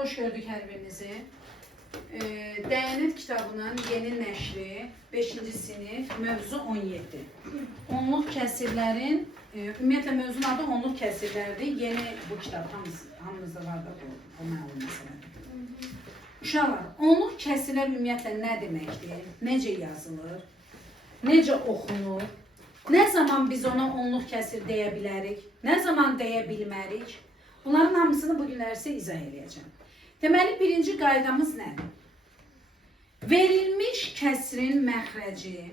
hoş gördük hər birinizi. Dəyanət kitabının yeni nəşri 5-ci sinif, mövzu 17. Onluq kəsirlərin, ümumiyyətlə mövzunun adı onluq kəsirlərdir. Yeni bu kitab hamınızda var da o məlum məsələdir. Uşaqlar, onluq kəsirlər ümumiyyətlə nə deməkdir? Necə yazılır? Necə oxunur? Nə zaman biz ona onluq kəsir deyə bilərik? Nə zaman deyə bilmərik? Bunların hamısını bugünlər sizə izah edəcəm. Deməli, birinci qaydamız nədir? Verilmiş kəsirin məxrəci,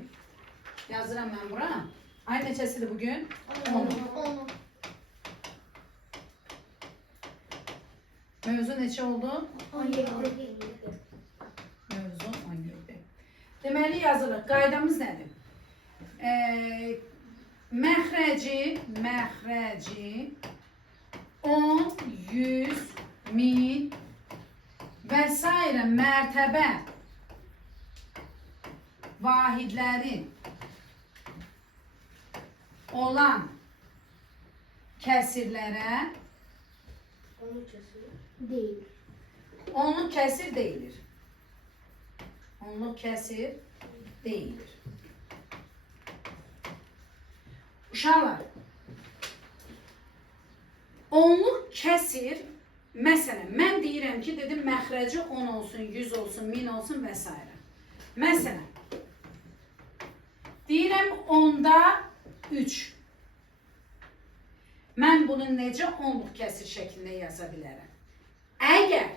yazıram mən bura. Ay neçəsidir bugün? 10. Mövzu neçə oldu? 17. Mövzu 17. Deməli, yazılır. Qaydamız nədir? Məxrəci 10, 100, 1000 və s. mərtəbə vahidləri olan kəsirlərə onluq kəsir deyilir. Onluq kəsir deyilir. Uşaqlar, onluq kəsir, məsələn, mən deyirəm ki, dedim, məxrəci 10 olsun, 100 olsun, 1000 olsun və s. Məsələn, deyirəm 10-da 3. Mən bunu necə onluq kəsir şəklində yaza bilərəm? Əgər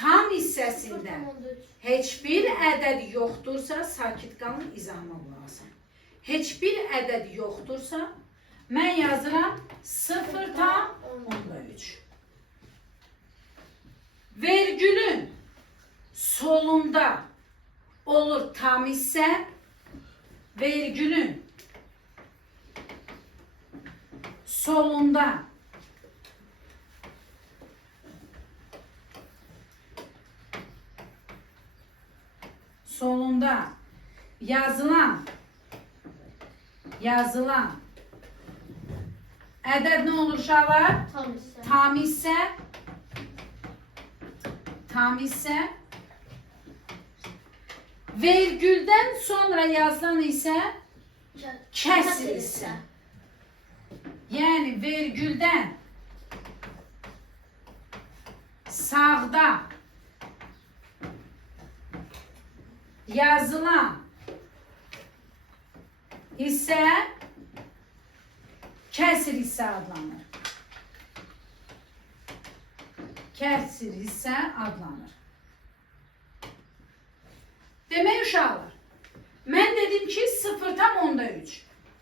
tam hissəsində heç bir ədəd yoxdursa, sakit qalın, izahıma qulaq. Heç bir ədəd yoxdursa, mən yazıram 0,3. Vergülün solunda olur tam hissə, vergülün solunda yazılan ədəd nə olur uşaqlar? Tam hissə. Vergüldən sonra yazılan isə kəsir hissə. Yəni vergüldən sağda yazılan hissə kəsir hissə adlanır. Kəsir hissə adlanır. Demək uşaqlar, mən dedim ki 0,3.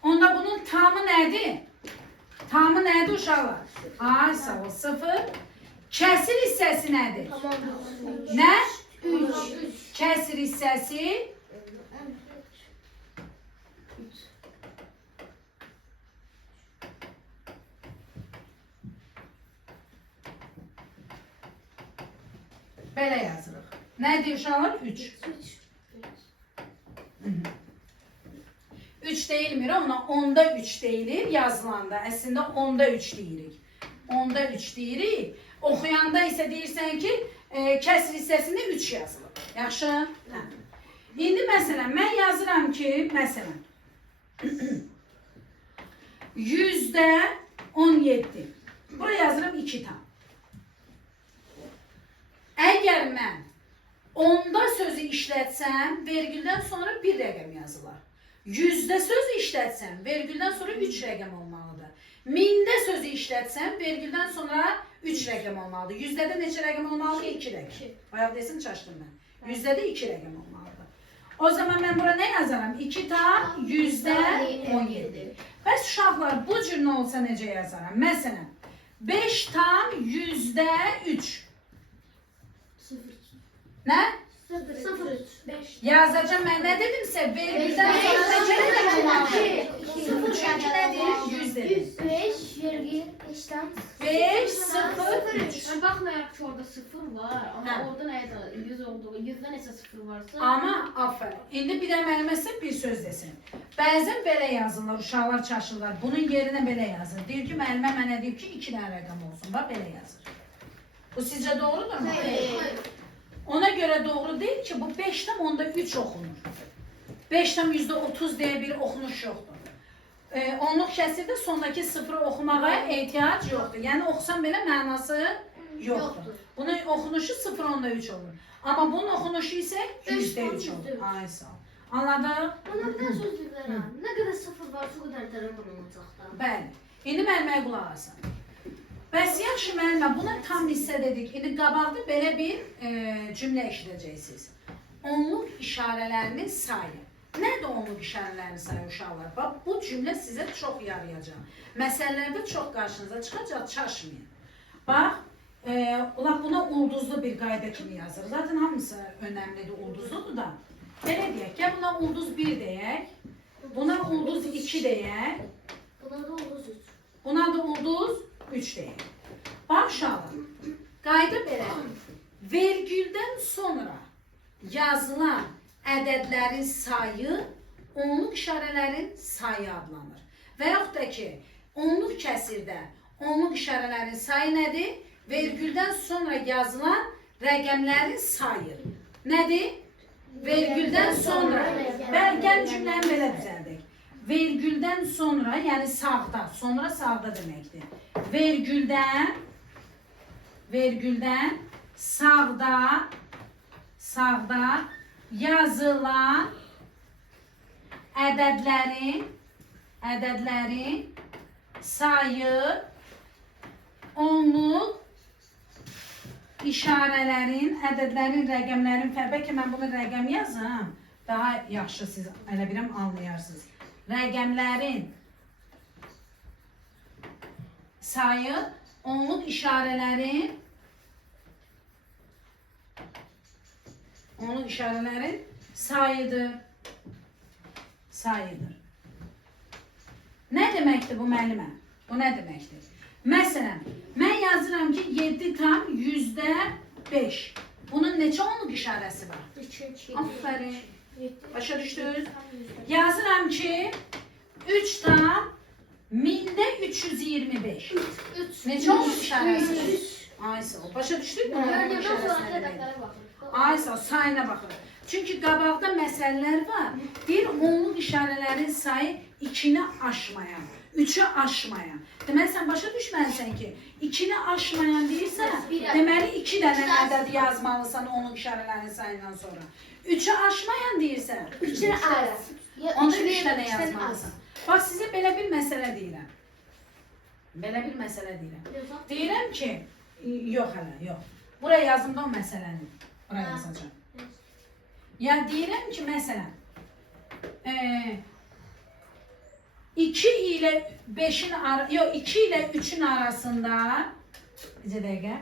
Onda bunun tamı nədir? Tamı nədir uşaqlar? Ay sağ ol, 0. Kəsir hissəsi nədir? Nə? 3. Kəsir hissəsi belə yazırıq. Nədir uşaqlar? 3. 3 deyilmir, ona 10'da 3 deyilir yazılanda. Əslində 10'da 3 deyirik. 10'da 3 deyirik. Oxuyanda isə deyirsən ki, kəsir hissəsində 3 yazılır. Yaxşı? Hə. İndi məsələn, mən yazıram ki, məsələn, 100'də 17. Buraya yazıram 2 tam. Əgər mən 10'da sözü işlətsəm, vergüldən sonra 1 rəqəm yazılar. 100'də söz işlətsəm, vergüldən sonra 3 rəqəm olmalıdır. 1000'də sözü işlətsəm, vergüldən sonra 3 rəqəm olmalıdır. 100'də də neçə rəqəm olmalıdır? 2 rəqəm. Bayaq desin, çaşdım mən. 100'də də 2 rəqəm olmalıdır. O zaman mən bura nə yazaram? 2 tam 100'də 17. Bəs uşaqlar, bu cür nə olsa necə yazaram? Məsələn, 5 tam 100'də 3. Nə? 0,5. Yazacağım mən nə dedimsə, vergüldən sonra necə rəqəm olmalıdır? Çünki nədir? 100 dedim. 5,5'dan 5, 0, 3. Ben bakmayaraq ki orada 0 var ama orada neydi 100 olduğu 100'de neyse 0 varsa. Amma aferin. İndi bir də müəllimə sizə bir söz desin. Bəzən belə yazırlar, uşaqlar çaşırlar. Bunun yerinə belə yazır. Deyir ki, müəllimə mənə deyib ki, 2 dənə rəqəm olsun. Bax belə yazır. Bu sizce doğrudur mu? Hayır. Ona göre doğru değil ki bu 5'ten onda 3 okunur. 5'ten %30 diye bir okunuş yoktur. Onluq kəsirdə sondakı sıfırı oxumağa ehtiyac yoxdur. Yəni oxusan belə mənası yoxdur. Bunun oxunuşu 0.3 olur. Amma bunun oxunuşu isə %3 olur. Ay sağ ol. Anladın? Bana bir daha söz verirəm. Ne kadar sıfır varsa o kadar telefon olacaq da. Bəli. İndi müəlliməyə qulaq asın. Bəs yaxşı müəllimə, buna tam hissə dedik. İndi qabaqda belə bir cümlə eşidəcəksiniz. Onluq işarələrinin sayı. Nədir onluq işarələrinin sayı uşaqlar? Bax, bu cümlə sizə çox yarayacaq. Məsələlərdə çox qarşınıza çıxacaq, çaşmayın. Bax, buna ulduzlu bir qayda kimi yazır. Zaten hamısı önəmlidir, ulduzludur da. Belə deyək, gəl buna ulduz 1 deyək, buna ulduz 2 deyək, Buna da ulduz 3. buna da ulduz 3 deyək. Bax uşaqlar, qayda belə, vergüldən sonra yazılan ədədlərin sayı onluq işarələrin sayı adlanır. Və yaxud da ki, onluq kəsirdə onluq işarələrin sayı nədir? Vergüldən sonra yazılan rəqəmlərin sayı. Nədir? Vergüldən sonra, gəlin cümləni belə düzəldək. Vergüldən sonra, yəni sağda, sonra sağda deməkdir. Vergüldən sağda yazılan ədədlərin sayı onluq işarələrin, ədədlərin, rəqəmlərin bəlkə mən bunu rəqəm yazım, daha yaxşı siz elə biləm anlayarsınız. Rəqəmlərin sayı onluq işarələrin sayıdır. Nə deməkdir bu müəllimə? Bu nə deməkdir? Məsələn, mən yazıram ki 7,5. Bunun neçə onluq işarəsi var? 3. Aferin. Başa düşdünüz? Yazıram ki 3,325. Neçə onluq işarəsi var? Ay sağ ol. Başa düşdük mü? Gördüğümden sonra ədədlərə baxırıq. Ay sağ ol, sayına baxın. Çünki qabaqda məsələlər var. Bir onluq işarələrin sayı 2-ni aşmayan, 3-ü aşmayan. Deməli sən başa düşməlisən ki, 2-ni aşmayan deyirsən, deməli 2 dənə ədəd yazmalısan onluq işarələrin sayından sonra. 3-ü aşmayan deyirsən, 3'ü az. onda 3 dənə yazmalısan. Bax sizə belə bir məsələ deyirəm. Deyirəm ki, yox hələ, yox. Buraya yazımda o məsələni, buraya yazacağım. Ya deyirəm ki, məsələn, 2 ilə 5'in yox 2 ilə 3'ün arasında bir dəqiqə.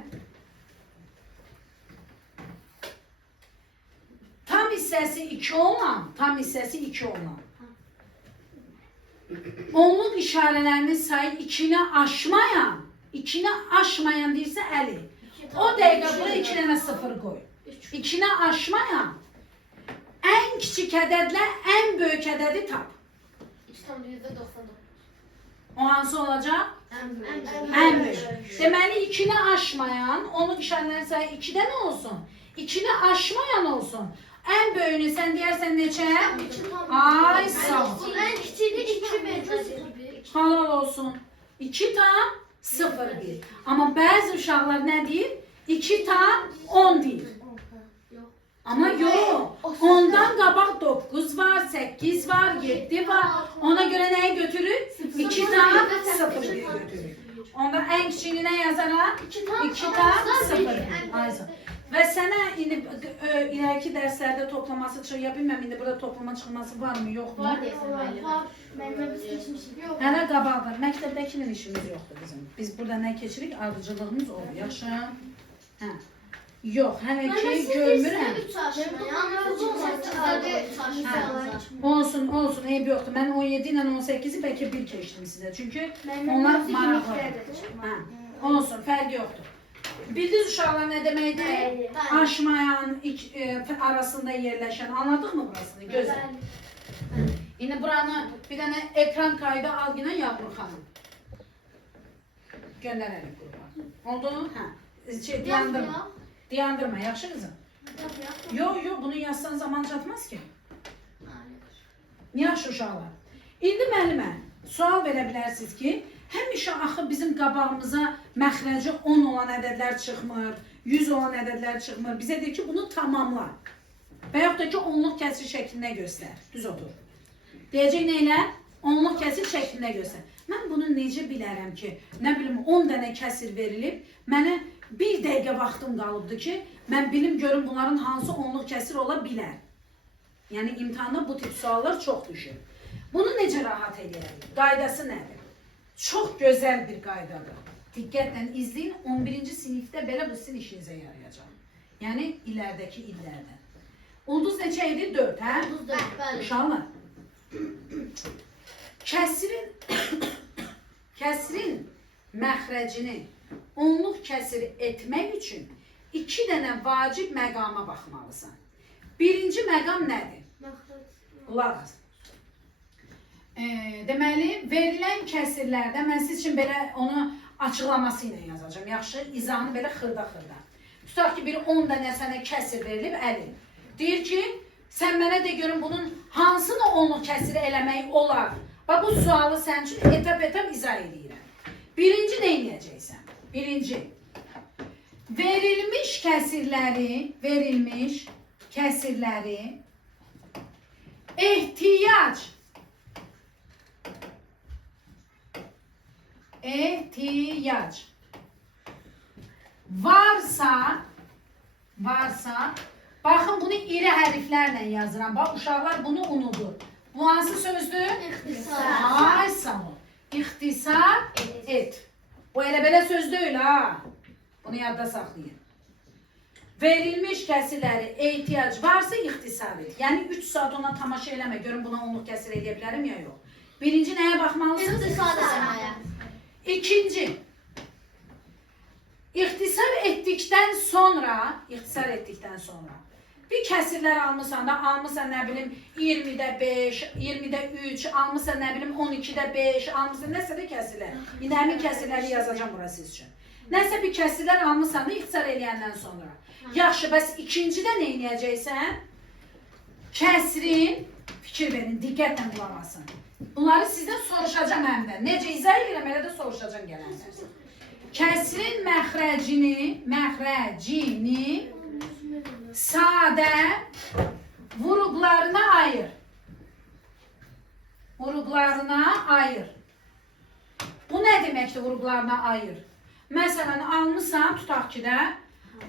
Tam hissəsi 2 olan, onluq işarələrinin sayı 2'ni aşmayan deyirsə 50. O dəqiqə bura 2 dənə 0 qoy. 2'ni aşmayan ən kiçik ədədlə ən böyük ədədi tap. O hansı olacaq? Ən böyük. Deməli 2'ni aşmayan, onluq işarələrinin sayı 2'dən olsun. 2'ni aşmayan olsun. Ən böyüyünü sən deyərsən neçə? Ay sağ ol. En küçüğü 2 vereceğiz. Halal olsun. 2 tam 0,1. Amma bəzi uşaqlar nə deyir? 2 tam 10 deyir. Amma yox. Ondan qabaq 9 var, 8 var, 7 var. Ona görə nəyi götürür? 2 tam 0,1 götürür. Onda ən kiçiyini nə yazaraq? 2 tam 0,1. Ay sağ ol. Və sənə indi ileriki dərslərdə toplaması çıx, ya bilməm indi burada toplama çıxması varmı, yoxmu? Var deyəsən müəllimə. Var. Müəllimə biz keçmişik. Yox. Hələ qabaqdır. Məktəbdəkinin işimiz yoxdur bizim. Biz burada nə keçirik? Ardıcılığımız olur. Yaxşı? Hə. Yox, hələ ki görmürəm. 3 aşmayan. Olsun, olsun, eyb yoxdur. Mən 17 ilə 18'i bəlkə bir keçdim sizə. Çünki onlar maraqlıdır. Hə. Olsun, fərqi yoxdur. Bildiniz uşaqlar nə deməkdir? Aşmayan arasında yerləşən. Anladıq mı burasını? Gözəl. İndi buranı bir dənə ekran kaydı al yine Yağmur xanım. Göndərelim qrupa. Oldu? Hə. Dayandırma, yaxşı qızım. Yo, bunu yazsan zaman çatmaz ki. Yaxşı uşaqlar. İndi müəllimə, sual verə bilərsiniz ki, həmişə axı bizim qabağımıza məxrəci 10 olan ədədlər çıxmır, 100 olan ədədlər çıxmır. Bizə deyir ki, bunu tamamla. Və yaxud da ki, onluq kəsir şəklində göstər. Düz otur. Deyəcək nə ilə? Onluq kəsir şəklində göstər. Mən bunu necə bilərəm ki, nə bilim 10 dənə kəsir verilib, mənə 1 dəqiqə vaxtım qalıbdı ki, mən bilim görüm bunların hansı onluq kəsir ola bilər. Yəni imtahanda bu tip suallar çox düşür. Bunu necə rahat edəyək? Qaydası nədir? Çox gözəl bir qaydadır. Diqqətlə izləyin, 11-ci sinifdə belə bu sizin işinizə yarayacaq. Yəni iləridəki illərdən. Ulduz neçə idi? 4, hə? Ulduz 4, bəli. Uşaqlar. Kəsirin məxrəcini onluq kəsir etmək üçün 2 dənə vacib məqama baxmalısan. Birinci məqam nədir? Qulaq as. Deməli, verilən kəsirlərdə mən siz üçün belə onu açıqlaması ilə yazacağım. Yaxşı, izahını belə xırda-xırda. Tutaq ki, bir 10 dənə sənə kəsir verilib, əli. Deyir ki, sən mənə de görün bunun hansını onluq kəsiri eləmək olar? Bax, bu sualı sənin üçün etap-etap izah edirəm. Birinci nə edəcəksən? Birinci, verilmiş kəsirləri ehtiyac varsa, baxın bunu iri hərflərlə yazıram. Bax, uşaqlar bunu unudur. Bu hansı sözdür? İxtisar. Ay, sağ ol. İxtisar et. Bu elə belə söz deyil, ha. Bunu yadda saxlayın. Verilmiş kəsirləri ehtiyac varsa ixtisar et. Yəni 3 saat ona tamaşa eləmə. Görün buna onluq kəsir edə bilərəm ya yox. Birinci nəyə baxmalısınız? İxtisar. İkinci, ixtisar etdikdən sonra bir kəsirlər almısan da, almısan nə bilim 20-də 5, 20-də 3, almısan nə bilim 12-də 5, almısan nəsə bir kəsirlər. İndi həmin kəsirləri yazacağım bura siz üçün. Nəsə bir kəsirlər almısan da ixtisar eləyəndən sonra. Yaxşı, bəs ikincidə nə edəcəksən? Kəsrin, fikir verin, diqqətlə qulaq asın. Bunları sizdən soruşacağım həm də. Necə izah edirəm, elə də soruşacağım gələnlər. Kəsrin məxrəcini sadə vurğularına ayır. Bu nə deməkdir vurğularına ayır? Məsələn, almısan, tutaq ki də,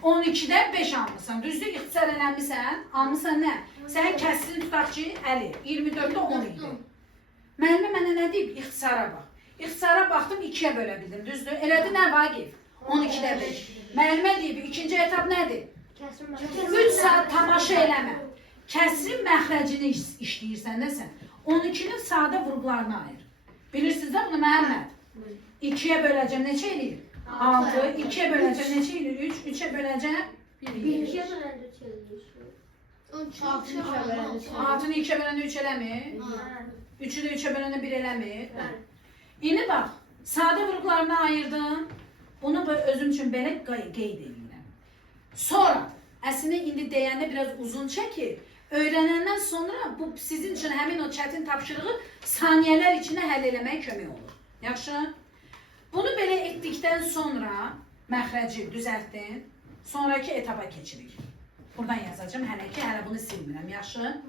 12-də 5 almısan, düzdür, ixtisar eləmişsən, almısan nə? Sən kəsrin tutaq ki, 24-də 10 idi. Müəllimə mənə nə deyib? İxtisara bax. İxtisara baxdım, 2-yə bölə bildim, düzdür? Elədi nə Vaqif? 12-də 5. Müəllimə deyib, ikinci etap nədir? 3 saat tamaşa eləmə. Kəsrin məxrəcini işləyirsən də sən. 12-nin sadə vurğularına ayır. Bilirsiniz də bunu Məhəmməd? 2-yə böləcəm, neçə eləyir? 6. 2-yə böləcəm, neçə eləyir? 3. 3-ə böləcəm? 2-yə böləndə 3 eləyir. 6-nı 2-yə böləndə 3 eləmir? 3-ü də 3-ə böləndə 1 eləmir? İndi bax, sadə vurğularına ayırdım. Bunu özüm üçün belə qeyd edirəm. Sonra, əslində indi deyəndə biraz uzun çəkir. Öyrənəndən sonra bu sizin üçün həmin o çətin tapşırığı saniyələr içində həll eləməyə kömək olur. Yaxşı? Bunu belə etdikdən sonra məxrəci düzəltdin. Sonraki etapa keçirik. Buradan yazacağım, hələ ki, hələ bunu silmirəm. Yaxşı?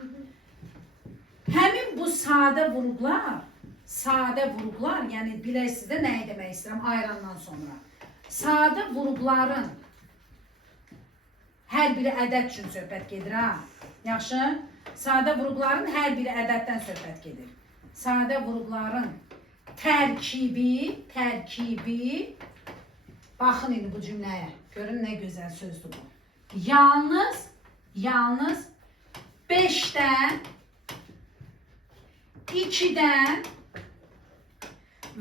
Həmin bu sadə vurğular, yəni biləsiniz də nəyi demək istəyirəm ayırandan sonra. Sadə vurğuların hər biri ədəd üçün söhbət gedir, ha? Yaxşı? Sadə vurğuların hər biri ədəddən söhbət gedir. Sadə vurğuların tərkibi, baxın indi bu cümləyə. Görün nə gözəl sözdür bu. Yalnız 5-dən, 2-dən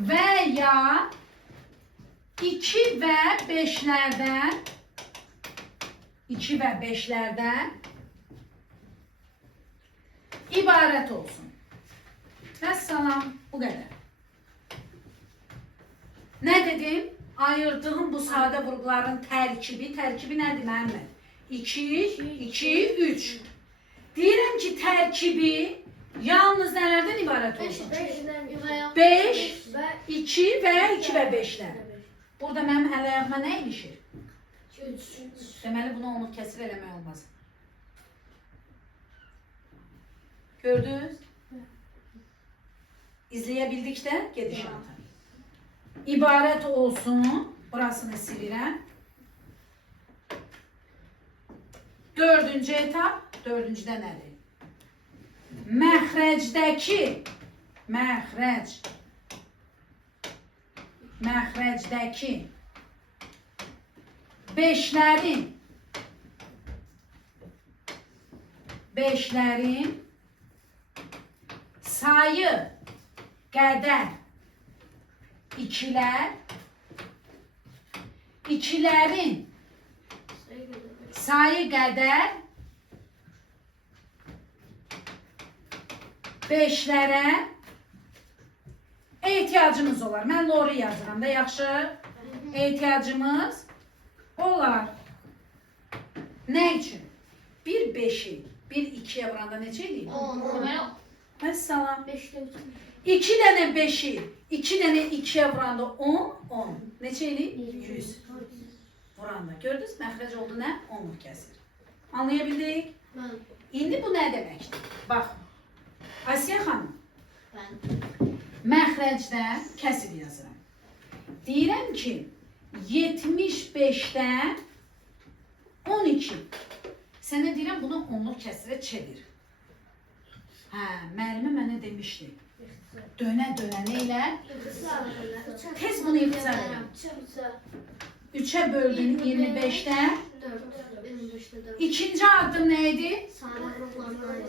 və ya 2 və 5-lərdən ibarət olsun. Vəssalam, bu qədər. Nə dedim? ayırdığım bu sadə vurğuların tərkibi nədir Məhəmməd? 2, 2, 3. Deyirəm ki, tərkibi yalnız nələrdən ibarət olsun? 5, 2 və ya 2 və 5-dən. Burada mənim əl-ayağıma nə ilişir? Deməli, bunu onluq kəsir eləmək olmaz. Gördünüz? İzləyə də gedişatı. İbarət olsun, burasını silirəm. Dördüncü etap, dördüncüdə nədir? Məxrəcdəki beşlərin sayı qədər ikilərin sayı qədər beşlərə ehtiyacımız olar. Mən doğru yazıram da, yaxşı? Ehtiyacımız olar. Nə üçün? Bir beşi, bir ikiyə vuranda neçə edeyim? Məsələn, 2 dənə beşi, 2 dənə ikiyə vuranda 10, 10. Neçə edeyim? 100. Vuranda. Gördünüz, məxrəc oldu nə? Onluq kəsir. Anlayabildik? İndi bu nə deməkdir? Bax, Asiyə xanım, məxrəcdə kəsir yazıram. Deyirəm ki, 75-dən 12. Sənə deyirəm, bunu onluq kəsirə çevir. Hə, müəllimi mənə demişdi. Dönə nə ilə? Tez bunu ixtisar edirəm. 3'e böldün 25'ten. İkinci addım neydi?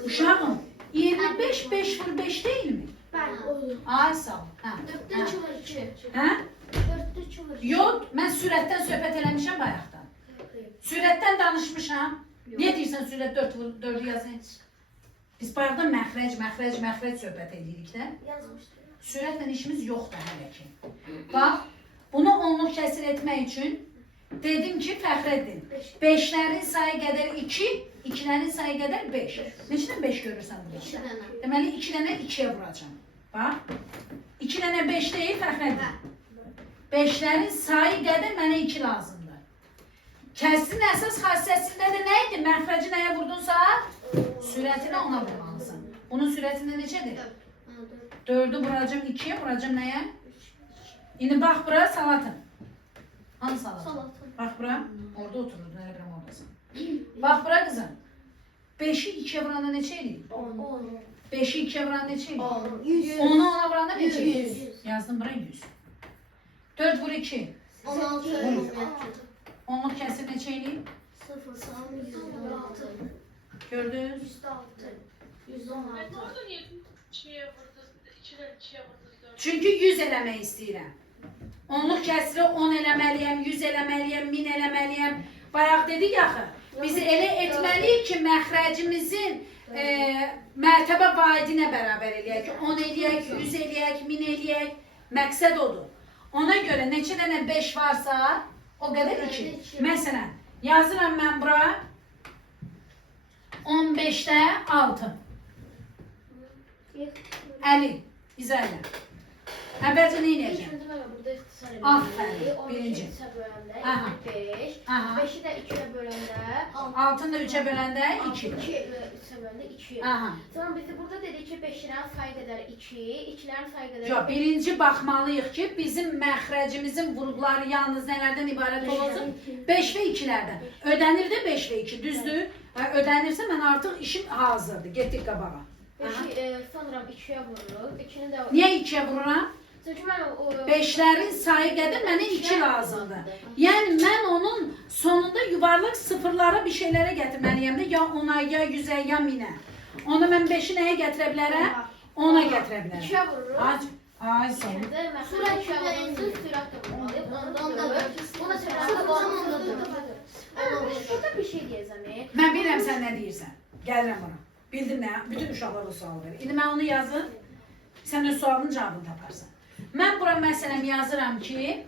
Uşağım. 25 5 vur 5 değil mi? Ay sağ ol. Ha. Ha? Yok, ben sürətten söhbət eləmişəm bayaqdan. Sürətdən danışmışam. Niyə deyirsən sürət 4 vur 4'ü yazın? Biz bayaqdan məxrəc söhbət edirik də. Sürətlə işimiz yoxdur hələ ki. Bax, bunu onluq kəsir etmək üçün dedim ki, Fəxrəddin, 5'lərin sayı qədər 2, 2'lərin sayı qədər 5. Neçədən 5 görürsən burada? Deməli, 2 dənə 2'yə vuracam. Bax, 2 dənə 5 deyil Fəxrəddin. 5'lərin sayı qədər mənə 2 lazımdır. Kəsin əsas xassəsində də nə idi? Məxrəci nəyə vurdunsa, sürətini ona vurmalısın. Bunun sürətində neçədir? 4'ü vuracam 2'ye, vuracam nəyə? İndi bax bura salatın. Hanı salatın? Bax bura, orada otururdun, elə biləm oradasın. Bax bura qızım. 5'i 2'ye vuranda neçə eləyir? 10. 5'i 2'ye vuranda neçə eləyir? 100. 10'u ona vuranda neçə eləyir? 100. Yazdım bura 100. 4 vur 2. 16. Onluq kəsir neçə eləyir? 0 sağ 116. Gördünüz? 116. Çünki 100 eləmək istəyirəm. Onluq kəsiri 10 eləməliyəm, 100 eləməliyəm, 1000 eləməliyəm. Bayaq dedik axı, biz elə etməliyik ki, məxrəcimizin mərtəbə vaidinə bərabər eləyək. 10 eləyək, 100 eləyək, 1000 eləyək. Məqsəd odur. Ona görə neçə dənə 5 varsa, o qədər 2. Məsələn, yazıram mən bura 15'də 6. 50. İzah elə. Əvvəlcə nə edəcəm? Aferin, birinci. 5. 5'i de 2'ye böləndə 6'ını da 3'e böləndə 2. 3'e böləndə 2. Sonra bizi burada dedik ki 5'lərin sayı qədər 2, 2'lərin sayı qədər 5. Yox, birinci baxmalıyıq ki, bizim məxrəcimizin vurğuları yalnız nələrdən ibarət olacaq? 5 və 2'lərdən. Ödənir də 5 və 2, düzdür? Ödənirsə mən artıq işim hazırdır. Getdik qabağa. 5'i sonra 2'ye vururuq. 2'ni də Niyə 2'ye vururam? Çünki mən o 5'lərin sayı qədər mənə 2 lazımdır. Yəni mən onun sonunda yuvarlaq sıfırlara bir şeylərə gətirməliyəm də, ya 10'a, ya 100'ə, ya 1000'ə. Onu mən 5'i nəyə gətirə bilərəm? 10'a gətirə bilərəm. 2'ye vururuq. Ay sağ ol. Sürət 2'ye vururuq. Sürət də vurmalıyıq. Ondan da buna çevirəndə burada bir şey deyəcəm. Mən bilirəm sən nə deyirsən. Gəlirəm ona. Bildim nə? Bütün uşaqlar o sual verir. İndi mən onu yazın. Sən öz sualının cavabını taparsan. Mən bura məsələn yazıram ki,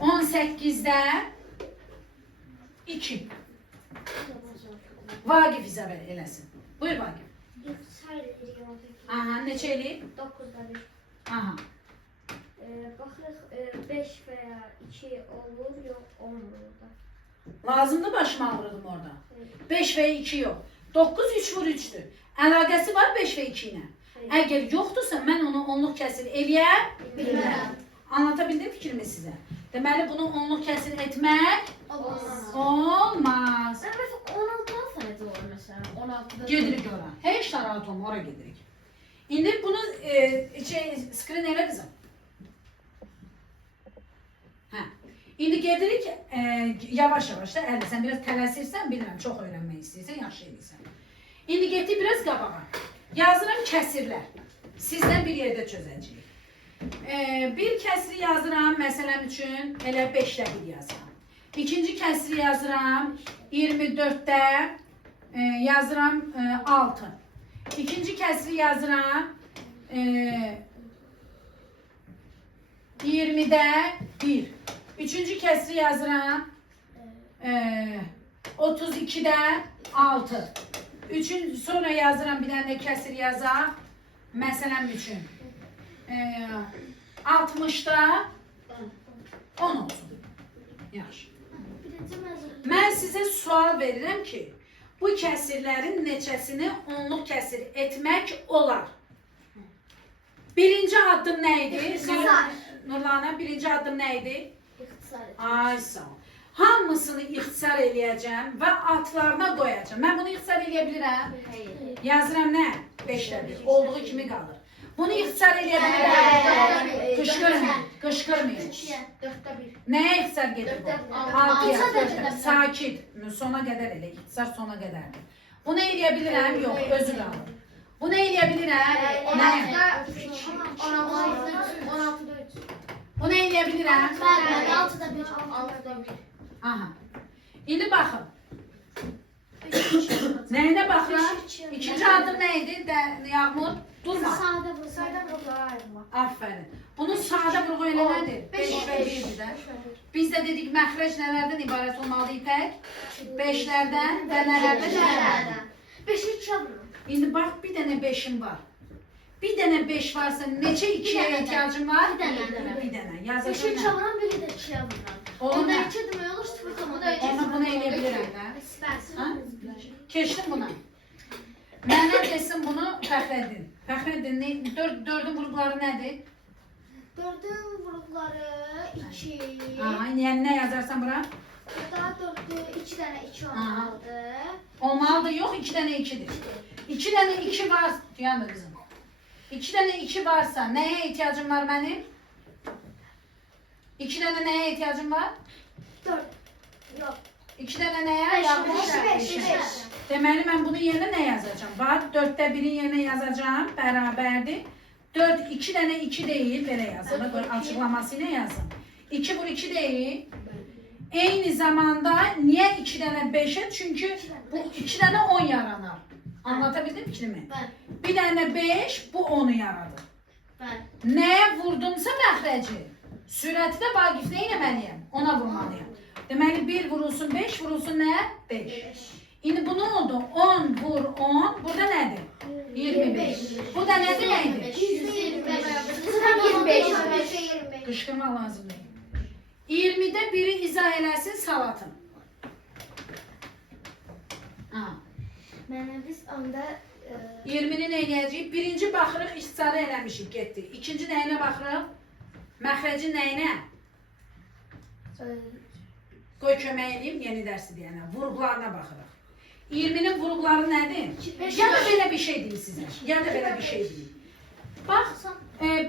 18'də 2. Vaqif hesab eləsin. Buyur Vaqif. Aha, neçə eləyib? 9'da 1. Aha. Baxırıq 5 veya 2 olur, yox olmur da. Lazımdı başıma alırdım orada. 5 və 2 yox. 9 3 vur 3'dür. Əlaqəsi var 5 və 2 ilə. Əgər yoxdursa mən onu onluq kəsir eləyə bilmərəm. Anlatabildim fikrimi sizə? Deməli bunu onluq kəsir etmək olmaz. Sen mesela 16'dan sonra ne olur mesela? 16'da. Gedirik ora. Heç narahat olma, ora gedirik. İndi bunu screen elə qızım. Hə. İndi gedirik yavaş-yavaş da əldə. Sən biraz tələsirsən, bilmirəm, çox öyrənmək istəyirsən, yaxşı edirsən. İndi getdik biraz qabağa. Yazıram kəsirlər. Sizdən bir yerdə çözəcəyik. Bir kəsiri yazıram, məsələn üçün elə 5-də bir yazıram. İkinci kəsiri yazıram, 24'də yazıram 6. İkinci kəsiri yazıram 20'də 1. Üçüncü kəsiri yazıram 32'də 6. Sonra yazıram bir dənə kəsir yazaq. Məsələn üçün 60'da 10 olsun. Yaxşı. Mən sizə sual verirəm ki, bu kəsirlərin neçəsini onluq kəsir etmək olar? Birinci addım nə idi? Nurlana, birinci addım nə idi? Ay sağ ol. Hamısını ixtisar eləyəcəm və altlarına qoyacağım. Mən bunu ixtisar eləyə bilirəm. Yazıram nə? 5'də 1. Olduğu kimi qalır. Bunu ixtisar eləyə bilirəm. Qışqırmayın. Qışqırmayın. 4'də 1. Nəyə ixtisar gedir bu? 6'ya. Sakit. Sona qədər elə. İxtisar sona qədərdir. Bunu eləyə bilirəm? Yox. Özü qalır. Bunu eləyə bilirəm? Nəyə? 16'da 3. Bunu eləyə bilirəm? 6'da 1. 6'da 1. Aha. İndi baxın. Nəyinə baxıram? İkinci adım nə idi? Yağmur, durma. Sadə vurğulara ayrılma. Aferin. Bunun sadə vurğu elə nədir? 5 və 1'dir də. Biz də dedik məxrəc nələrdən ibarət olmalı ipək? 5'lərdən və nələrdən? 5'i 2'ye vurun. İndi bax, bir dənə 5'im var. Bir dənə 5 varsa neçə 2'yə ihtiyacım var? Bir dənə. Bir dənə. 5'i Yazacağım 2'ye vuran, biri de 2'ye vuran. Onu Onda nə? 2 demək olur, 0 tamam. Onu bunu eləyə bilirəm də. İstərsin. Ha? Keçdim buna. Mənə desin bunu Fəxrəddin. Fəxrəddin, 4'ün vurğuları nədir? 4'ün vurğuları 2. Yəni nə yazarsan bura? Daha 4'ü 2 dənə 2 olmalıdır. Olmalıdır, yox 2 dənə 2'dir. 2 dənə 2 var, yandır qızım. 2 dənə 2 varsa nəyə ehtiyacım var mənim? 2 dənə nəyə ehtiyacım var? 4. Yox. 2 dənə nəyə? 5. Deməli mən bunun yerinə nə yazacağım? Var, 4'də 1'in yerinə yazacağım, bərabərdir. 4, 2 dənə 2 deyil, belə yazılır, açıqlaması ilə yazın. 2 vur 2 deyil. Eyni zamanda niyə 2 dənə 5'e? Çünki bu 2 dənə 10 yaranır. Anlatabildim fikrimi? Bir dənə 5, bu 10'u yaradır. Nəyə vurdumsa məxrəci, sürəti də Vaqif nə eləməliyəm? Ona vurmalıyam. Deməli 1 vurulsun 5, vurulsun nə? 5. İndi bu nə oldu? 10 vur 10, burada nədir? 25. Bu da nədir nəydi? 25. Qışqırma lazım deyil. 20'də 1'i izah eləsin salatın. Mənə biz onda 20'ni nə eləyəcəyik? Birinci baxırıq, ixtisarı eləmişik, getdi. İkinci nəyinə baxırıq? Məxrəcin nəyinə? Qoy kömək edeyim, yeni dərsi deyənə. Vurğularına baxırıq. 20'nin vurğuları nədir? Ya da belə bir şey deyil sizə. Ya da belə bir şey deyil. Bax,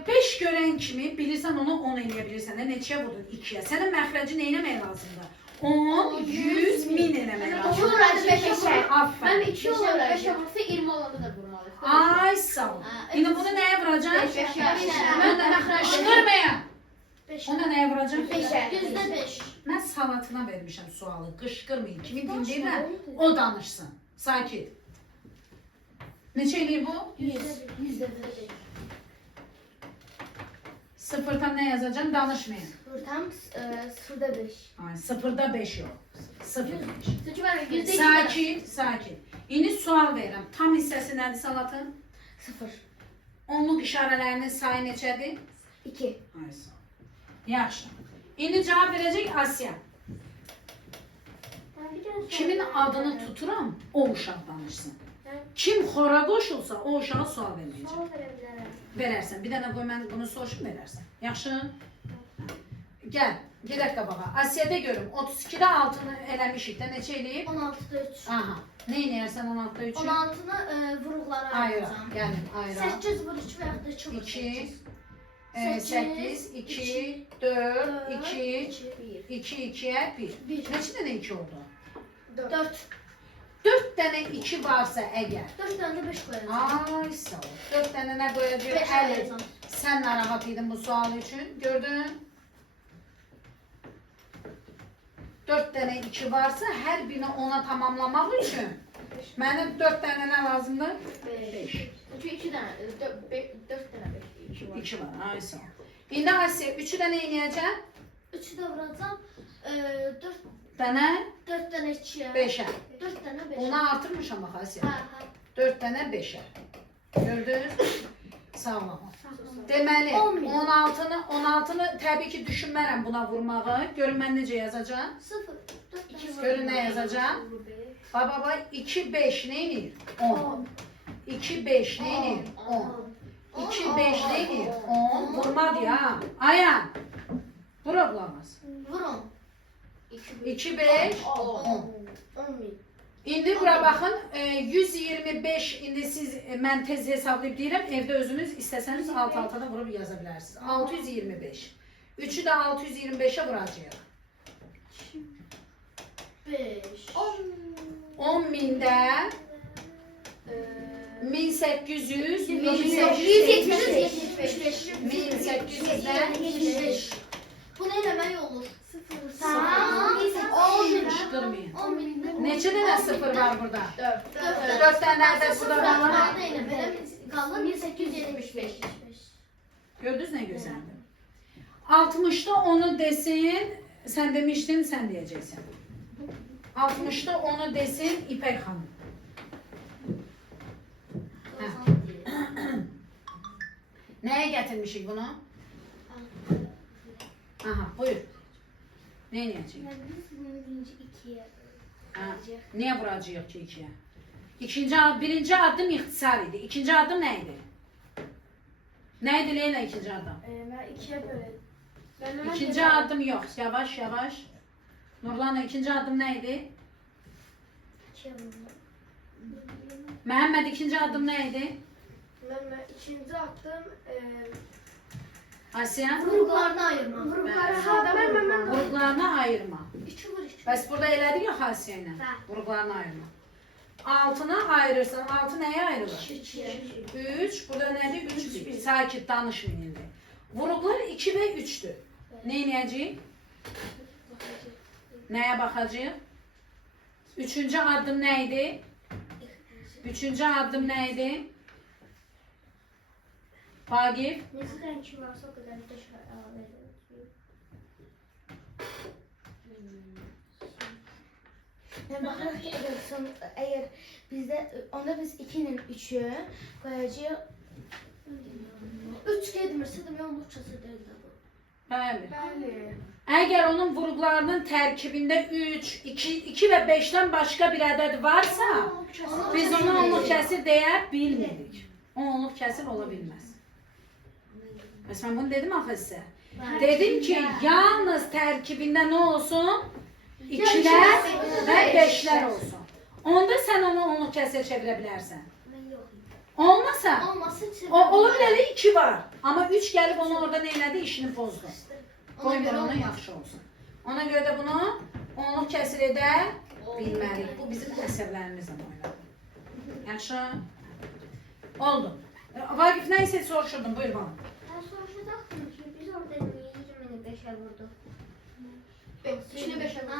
5 görən kimi bilirsən onu 10 eləyə bilirsən də neçəyə vurdun? 2'yə. Sənin məxrəci nə eləmək lazımdır? 10, 100, 1000 eləmək lazımdır. Aferin. Ben 2 olarak 5 olursa 20 olanı da vurmalı. Ay sağ ol. İndi bunu nəyə vuracaq? Qışqırmayın. Ona nəyə vuracaq? %5. Mən salatına vermişəm sualı. Qışqırmayın. Kimin dinləyirəm? O danışsın. Sakit. Neçə eləyir bu? 100. Sıfırdan ne yazacaksın? Danışmayın. Tam 0.5. Ay, sıfırda 5 yok. 0.5. Çünkü ben %2 Sakin, sakin. İndi sual verirəm. Tam hissəsi nədir salatın? 0. Onluq işarələrinin sayı neçədir? 2. Ay, sağ ol. Yaxşı. İndi cavab verəcək Asiya. Kimin adını tuturam, o uşaq danışsın. Kim xora qoşulsa, o uşağa sual verməyəcək. Verərsən. Bir dənə qoy, mən bunu soruşum, verərsən. Yaxşı? Gəl, gedək qabağa. Asiyada görüm. 32-də 6-nı eləmişik də, neçə eləyib? 16'da 3. Aha. Nə eləyərsən 16-da 3-ü? 16'nı vuruklara Ayıra, ayıracağım. gəlin, ayıra. 8 vur 3 veya da 2 vur 2, 8. 8, 2, 4, 2, 1. 2, 2'ye 1. Bir. Neçə dənə 2 oldu? 4. 4 dənə 2 varsa əgər. 4 tane de 5 koyacağım. Ay sağ ol. 4 dənə nə qoyacaq? 5 Əli. koyacağım. Sən narahat idin bu sual üçün. Gördün? 4 dənə 2 varsa hər birini ona tamamlamaq üçün mənə 4 dənə nə lazımdır? 5. Çünkü 2 tane, 4 tane 2 var. 2 var. Ay sağ ol. İndi Asiya 3'ü də nə eləyəcəm? 3'ü de vuracağım. 4 Dənə 4 tane 2'ye. 5'ə. 4 tane 5'e. Onu artırmışam bax Asiya. Ha ha. 4 dənə 5'ə. Gördünüz? Sağ olun. Deməli, 10.000. 16'nı təbii ki düşünmərəm buna vurmağı. Görün mən necə yazacağam? 0. 4 tane. Görün nə yazacağam? Baba 2 5 nə edir? 10. 2 5 nə edir? 10. 2 5 nə edir? 10. Vurmadı ya. Ayan. Bura bulamaz. Vurun. 2 5 10. 10.000. İndi bura baxın, 125 indi siz mən tez hesablayıb deyirəm, evdə özünüz istəsəniz alt-alta vurub yaza bilərsiniz. 625. 3'ü də 625'ə vuracağıq. 5. 10.000'də 1800, 175. 1800'də 175. Bu ne demek olur? 0. Tamam. 10.000. Qışqırmayın. 10.000'de. Neçə dənə sıfır var burada? 4. 4 dənə də burada var. Benim kaldı 1875. Gördünüz nə gözəldir? 60'da onu desin, sən demişdin, sən deyəcəksən. 60'da onu desin İpək xanım. Nəyə gətirmişik bunu? Aha, buyur. Nə edəcəyik? Niyə vuracağıq ki 2'ye? Birinci addım ixtisar idi. İkinci addım nə idi? Nə idi Leyla ikinci addım? Ben 2'ye bölelim. İkinci addım yok. Yavaş yavaş. Nurlan'a ikinci addım neydi? 2'ye bölelim. Mehmet ikinci addım neydi? Ben ikinci attım. Asya? Vuruklarını ayırma. Vuruklarını ayırma. 2 vur 2. Bəs burada elədik ya Asiya ilə. Hə. Vuruklarını ayırma. Altına ayırırsan, altı nəyə ayrılır? 2'ye. 3, burada nədir? 3, 1. Sakit danışmayın indi. Vuruklar 2 və 3'dür. Nə edəcəyik? Nəyə baxacağıq? Üçüncü addım neydi? Üçüncü addım neydi? Vagif? Ne kadar kim varsa o kadar da verelim. Ben bakarak edersem eğer bizde onda biz 2'nin 3'ü koyacağız. 3 gelmirse de ben olurçası değil bu. Bəli. Bəli. Əgər onun vurğularının tərkibində 3, 2 və 5-dən başqa bir ədəd varsa, biz ona onluq kəsir deyə bilmirik. O onluq kəsir ola bilməz. Bəs mən bunu dedim axı sizə. Dedim ki, yalnız tərkibində nə olsun? 2'lər və 5'lər olsun. Onda sən onu onluq kəsir çevirə bilərsən. Olmasa, ola biləli 2 var. Amma 3 gəlib onu orada neylədi? İşini pozdu. Qoymur onu yaxşı olsun. Ona görə də bunu onluq kəsir edə bilməliyik. Bu bizim əsəblərimizlə oynadı. Yaxşı. Oldu. Vagif nə isə soruşurdun, buyur bana. Ben soruşacaktım ki biz orada niye 20'ni 5'e vurduk? 2'ne 5'e Ha.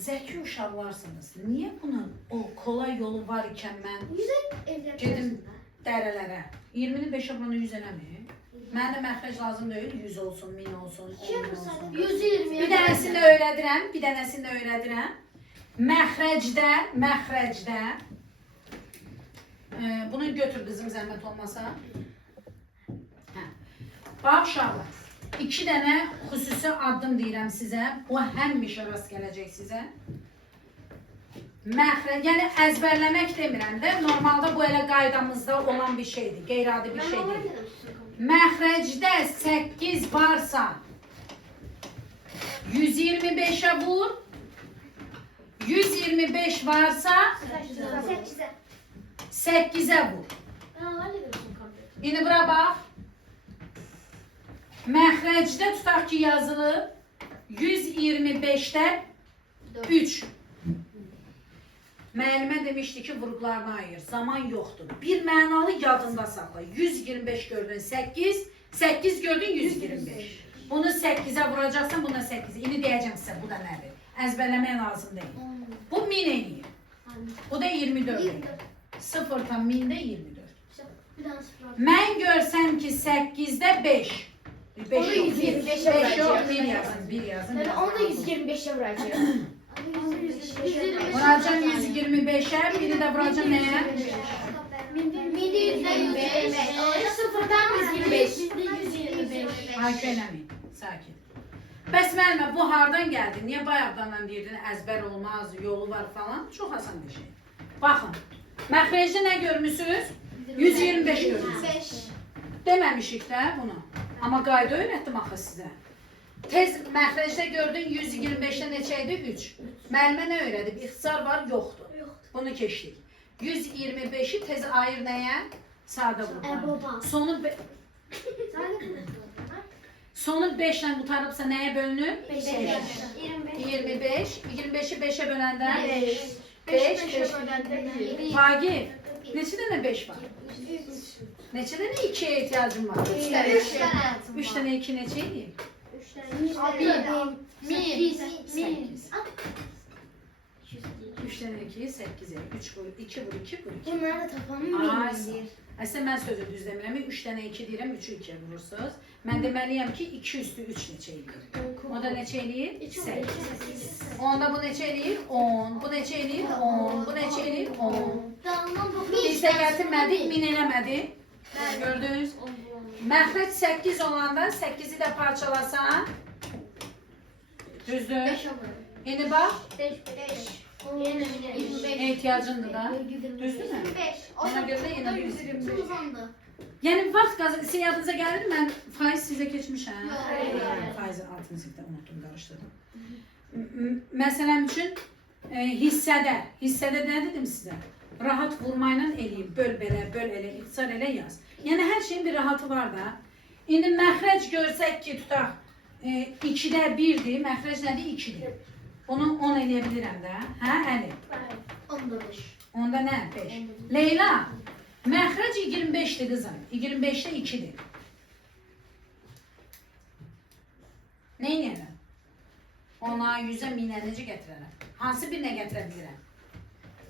Zəki uşaqlarsınız. Niyə bunun o kolay yolu var ikən mən Yüzey evde gedim dərələrə? 20'ni 5'e vuranı 100 eləmir. Mənə də məxrəc lazım deyil, 100 olsun, 1000 olsun, 10.000 olsun. 120. Bir dənəsini də öyrədirəm. Məxrəcdə bunu götür qızım zəhmət olmasa. Hə. Bax uşaqlar, 2 dənə xüsusi addım deyirəm sizə. Bu həmişə rast gələcək sizə. Məxrəc, yəni əzbərləmək demirəm də, normalda bu elə qaydamızda olan bir şeydir, qeyri-adi bir şey deyil. Məxrəcdə 8 varsa 125'e vur. 125 varsa 8'e vur. İndi bura bax. Məxrəcdə tutaq ki yazılıb 125'də 3. Müəllimə demişdi ki, vurğularını ayır. Zaman yoxdur. Bir mənalı yadında saxla. 125 gördün 8. 8 gördün 125. Bunu 8'e vuracaqsan, buna 8. İndi deyəcəm sizə, bu da nədir? Əzbərləmək lazım deyil. Bu 1000 eləyir. Bu da 24 eləyir. 0'dan 1000'də 24. Mən görsəm ki 8'də 5. 5 Onu yok. 125'e 5 yok. vuracağım. 1 yazın. 1 yazın. Ben onu da 125'e vuracağım. Vuracağım 125'e. Biri de vuracağım neye? Sıfırdan 125. Haykı eləmeyin. Sakin. Bəs müəllimə, bu hardan gəldi? Niyə bayaqdan deyirdin əzbər olmaz, yolu var falan? Çox asan bir şey. Baxın. Məxrəcdə nə görmüsünüz? 125 görmüsünüz. Deməmişik də bunu. Amma qayda öyrətdim axı sizə. Tez məxrəcdə gördün 125'də neçə idi? 3. Müəllimə nə öyrədib? İxtisar var, yoxdur. Bunu keçdik. 125'i tez ayır nəyə? Sadə vurma. Sonu 5 ilə qutarıbsa nəyə bölünür? 5. 25. 25'i 5'e böləndə? 5. Vagif, neçə dənə 5 var? Neçə dənə 2'ye ihtiyacım var? 3 dənə 2 neçə idi? 8. 3 dənə 2'yi 8'e. 3 vur, 2 vur, 2 vur, 2. Bunlar da tapamı Ay, əslində mən sözü düz demirəm. 3 dənə 2 deyirəm, 3'ü 2'ye vurursunuz. Mən deməliyəm ki 2 üstü 3 neçə eləyir? O da neçə eləyir? 8. Onda bu neçə eləyir? 10. Bu neçə eləyir? 10. Bu neçə eləyir? 10. Biz də gətirmədik, 1000 eləmədik. Gördünüz? Məxrəc 8 olanda 8'i də parçalasan. Düzdür? İndi bax. Ehtiyacındır da. Düzdür mü? Ona görə də yenə 125. Yəni vaxt qazanı, sizin yadınıza gəlir mi? Mən faiz sizə keçmişəm. Faizi 6-cı sinifdə unutdum, qarışdırdım. Məsələn üçün hissədə nə dedim sizə? Rahat vurmayla eləyib, böl belə, böl elə, ixtisar elə yaz. Yəni hər şeyin bir rahatı var da. İndi məxrəc görsək ki, tutaq 2'də 1'dir, məxrəc nədir? 2'dir. Bunu 10 eləyə bilirəm də. Hə, Əli? Onda nə? 5. Leyla, məxrəc 25'dir qızım. 25'də 2'dir. Nə edirəm? Ona, 100'ə, 1000'ə necə gətirərəm? Hansı birinə gətirə bilirəm?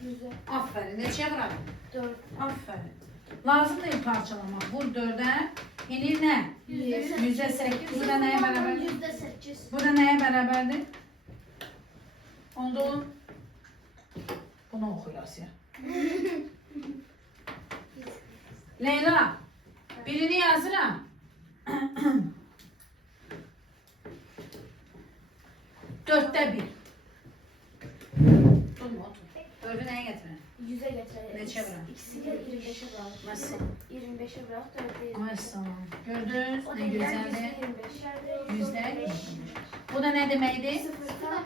100'ə. Aferin. Neçəyə vuralım? 4. Aferin. Lazım değil parçalamaq. Vur 4'ə. İndi nə? 100'ə 8. Bu da nəyə bərabərdir? Bu da nəyə bərabərdir? Onda oğlum. Bunu oxuyur Asiya. Leyla. Birini yazıram. Dörtte 1. Durma otur. 4'ü nəyə gətirin? 100'ə gətirək. Neçə bırak? İkisi də 25'ə bırak. Nasıl? 25'ə bırak, 4'ə 25. Maşallah. Gördünüz? O da Ne güzeldi. %25. %25. Bu da ne deməkdir? Sıfırdan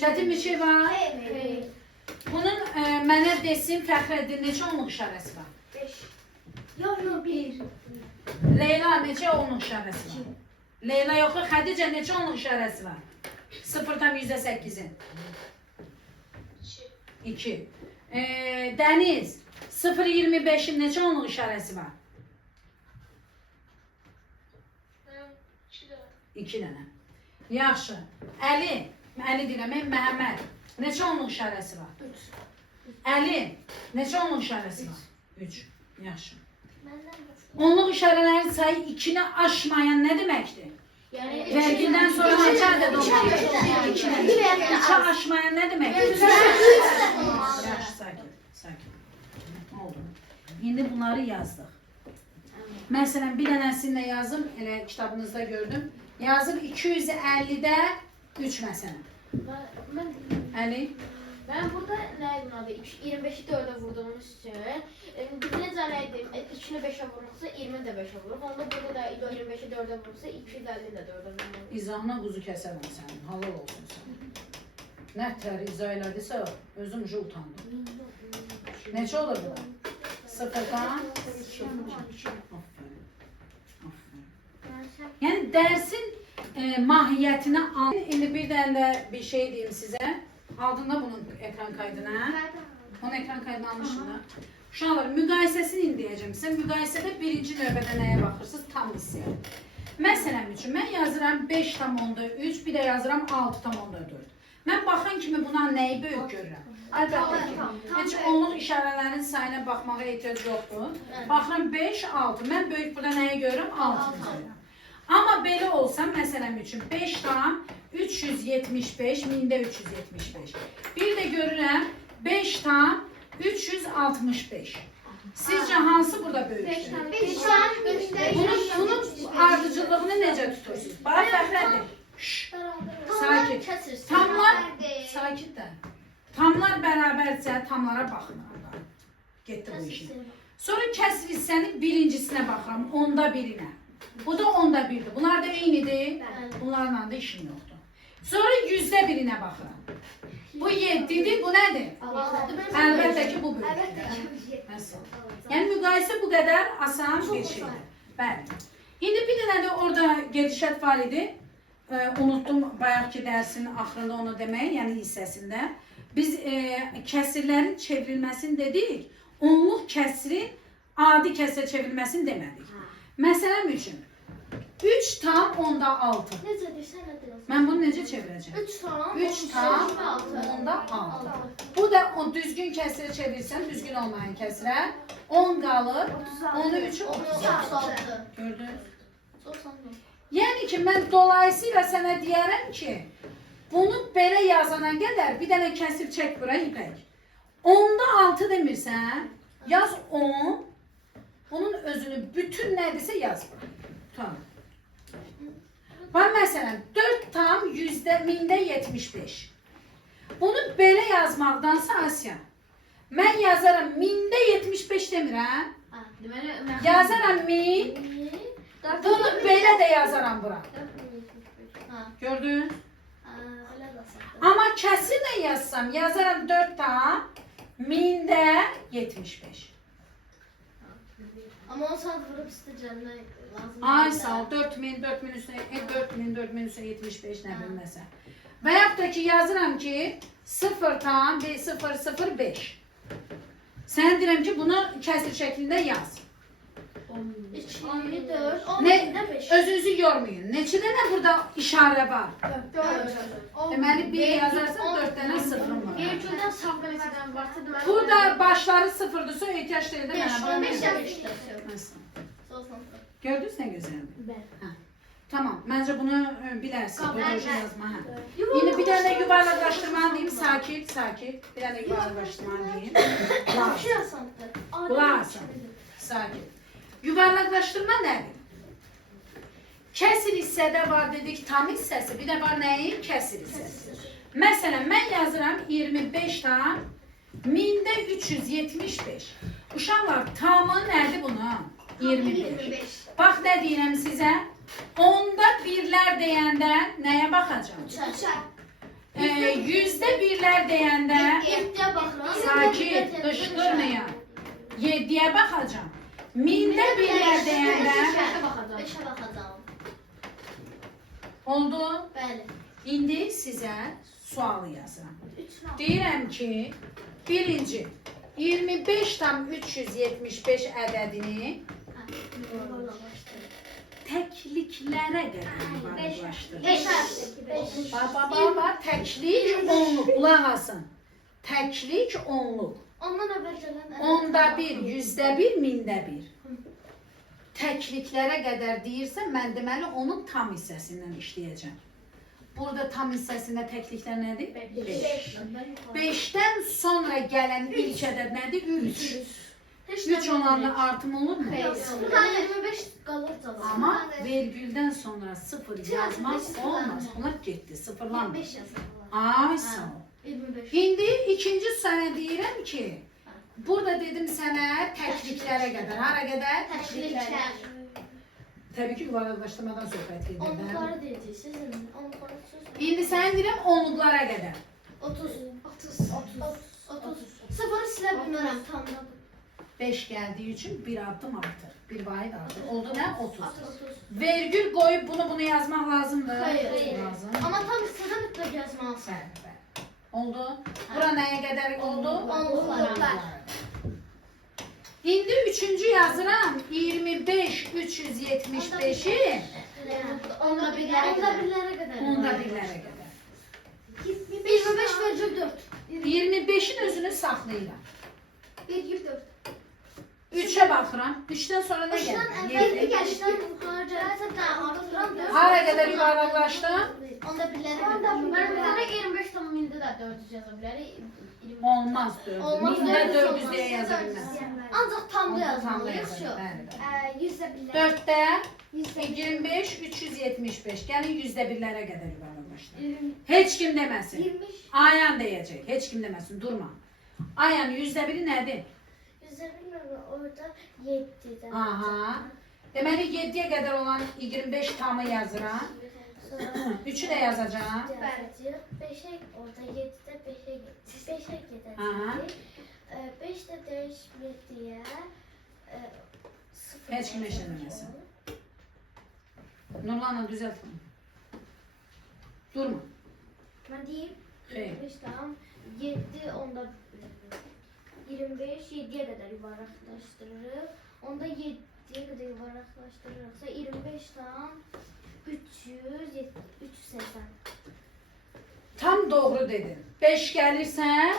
Çətin bir şey var. Hayır. Bunun mənə desin Fəxrəddin neçə onluq işarəsi var? 5. Yok 1. Leyla neçə onluq işarəsi var? Leyla yoxsa Xədicə neçə onluq işarəsi var? 0'dan %8'in. 2. Dəniz 0.25'in neçə onluq işarəsi var? 2 dənə. Yaxşı. Əli deyirəm, Məhəmməd neçə onluq işarəsi var? 3. Əli neçə onluq işarəsi var? 3. Yaxşı. Onluq işarələrin sayı 2-ni aşmayan nə deməkdir? Yəni Vergildən sonra neçə ədəd olmalı? 2-ni aşmayan nə deməkdir? Yaxşı, sakit. Nə oldu? İndi bunları yazdıq. Məsələn, bir dənəsini də yazım, elə kitabınızda gördüm. Yazım 250-də 3 məsələn. Əli? Ben burada neydim adı? 25'i 4'e vurduğumuz için bizine zaneydim 2'ni 5'e vurursa 20 de 5'e vurur. Onda burada da 25'i 4'e vurursa 250 de 4'e vurur. İzahına quzu kəsərəm sənin, halal olsun sən. Nə tər izah elədisə, özüm ucu utandım. Neçə olur bu da? Sıfırdan? Aferin. Yəni dərsin mahiyyətini al. İndi bir dənə də bir şey deyim sizə. Aldın da bunun ekran kaydına. Onun ekran kaydını almışsın da. Uşaqlar, müqayisəsini indi deyəcəm sizə. Müqayisədə birinci növbədə nəyə baxırsınız? Tam hissəyə. Məsələn üçün, mən yazıram 5,3, bir də yazıram 6,4. Mən baxan kimi buna nəyi böyük görürəm? Əlbəttə ki, heç onluq işarələrin sayına baxmağa ehtiyac yoxdur. Baxıram 5, 6. Mən böyük burada nəyi görürəm? 6 görürəm. Amma belə olsa, məsələn üçün 5 tam 375, mində 375. Bir də görürəm 5 tam 365. Sizcə hansı burada böyükdür? Bunun ardıcıllığını necə tutursunuz? Bax, Fəxrədir. Sakit. Sakit də. Tamlar bərabərcə tamlara baxmıram. Getdi bu işin. Sonra kəsr hissənin birincisinə baxıram, onda birinə. Bu da onda birdir. Bunlar da eynidir. Bunlarla da işim yoxdur. Sonra yüzdə birinə baxıram. Bu 7'dir, bu nədir? Əlbəttə ki, bu böyükdür. Yəni müqayisə bu qədər asan bir şeydir. Bəli. İndi bir dənə də orada gedişat var idi. Unuttum bayaqki dərsin axırında onu demək, yəni hissəsində. Biz kəsirlərin çevrilməsini dedik. Onluq kəsrin adi kəsrə çevrilməsini demədik. Məsələn üçün 3 tam onda 6. Mən bunu necə çevirəcəm? 3 tam onda 6. Bu da düzgün kəsrə çevirsən, düzgün olmayan kəsrə 10 qalır. 10'u 3'ü 36. Gördünüz? Yəni ki, mən dolayısıyla sənə deyərəm ki, bunu belə yazana qədər bir dənə kəsir çək bura İpək. 10'da 6 demirsən, yaz 10. Bunun özünü bütün nədirsə yaz bura. Tamam. Var məsələn 4 tam mində 75. Bunu belə yazmaqdansa Asya. Mən yazaram mində 75 demirəm. Yazaram min. Bunu belə də yazaram bura. Gördün? Amma kəsirlə yazsam yazaram 4 tam mində 75. Ama o saat vurup isteyeceğim lazım. Ay sağ ol. 4000 üstüne 75 nə bilməsə. Və yaxud da ki yazıram ki 0 tam 005. Sən deyirəm ki bunu kəsir şəklində yaz. 2, 4, 10, Ne, 5. özünüzü yormayın. Neçə dənə burada işarə var? 4. Deməli 1 yazarsan 4 dənə sıfırım var. Virgülden saf mesela varsa deməli. Burada başları sıfırdırsa ehtiyac deyil də mənə bunu 5 yazır. Gördünüz nə gözəldir? Tamam. Məncə bunu bilərsin. Proje yazma. Yine bir dənə yuvarlaqlaşdırmanı deyim. Sakit. Bir dənə yuvarlaqlaşdırmanı deyim. Qulaq asın. Sakit. Yuvarlaqlaşdırma nədir? Kəsir hissədə var dedik tam hissəsi. Bir də var nəyin? Kəsir hissəsi. Məsələn, mən yazıram 25 tam mində 375. Uşaqlar, tamı nədir bunun? 25. Bax, nə deyirəm sizə? Onda birlər deyəndə nəyə baxacam? Yüzdə birlər deyəndə sakit, qışqırmayan 7'ye baxacam. Mində birlər deyəndə 5'e bakacağım. oldu. Bəli. İndi sizə sualı yazıram. Deyirəm ki, birinci 25 tam 375 ədədini təkliklərə qədər yuvarlaqlaşdır. Baba, təklik onluq, qulaq asın. Təklik onluq. Ondan əvvəl gələn Onda bir, yüzdə bir, mində bir. təkliklərə qədər deyirsə, mən deməli onun tam hissəsindən işləyəcəm. Burada tam hissəsində təkliklər nədir? 5. 5-dən sonra gələn ilk ədəd nədir? 3. 3 olanla artım olurmu? Burada 25 qalır canım. Amma vergüldən sonra 0 yazmaq olmaz. Bunlar getdi, sıfırlandı. 25 yazılır. Ay sağ ol. 25. İndi ikinci sənə deyirəm ki, burada dedim sənə təkliklərə qədər. Hara qədər? Təkliklər. Təbii ki, yuvarlaqlaşdırmadan söhbət gedir. Onluqları deyəcəksiniz. Onluqları söz. İndi sənə deyirəm onluqlara qədər. 30. 30. Sıfırı silə bilmərəm tam da. 5 gəldiyi üçün bir addım artır. Bir vahid artır. Oldu nə? 30. 30. Vergül qoyub bunu yazmaq lazımdır. Hayır. Lazım. Amma tam hissədə mütləq yazmalısın. Bəli, bəli. Oldu. Bura nəyə qədər oldu? Onluqlar. İndi üçüncü yazıram. 25, 375'i Onda birlərə qədər. onda birlərə qədər. 25 verəcək 4. 25'in özünü saxlayıram. 24. 3'e baxıram. 3'dən sonra nə Üçdən gəlir? əvvəlki 7. gəlişdən yuxarı gəlsə də artıran 4. Hara qədər yuvarlaqlaşdı? Onda birlərə qədər. Mən bizlərə 25 tam indi də 400 yaza bilərik. Olmaz 4. Olmaz, Mində 400 400 olmaz. deyə yaza bilməz. Ancaq tam da Onda tam da yazmalıyıq. yazarım. Bəli, bəli. 100də birlər. 4'də 25, 375. Gəlin yüzdə birlərə qədər yuvarlaqlaşdı. Heç kim deməsin. 25. Ayan deyəcək. Heç kim deməsin. Durma. Ayan yüzdə biri nədir? 100də birlər orada 7-də. Aha. Deməli 7'ye qədər olan 25 tamı yazıram. 3'ü də yazacağım. Bəli. 5'e orada 7'də 5'e Aha. gedəcək. 5 də dəyişmir deyə. Heç kim eşitməsin. Nurlan'a düzelt bunu. Durma. Mən deyim. Xeyr. 25 tam 7 onda 25 7'ye qədər yuvarlaqlaşdırırıq. Onda 7'ye qədər yuvarlaqlaşdırırıqsa 25 tam 300 380. Tam doğru dedin. 5 gelirse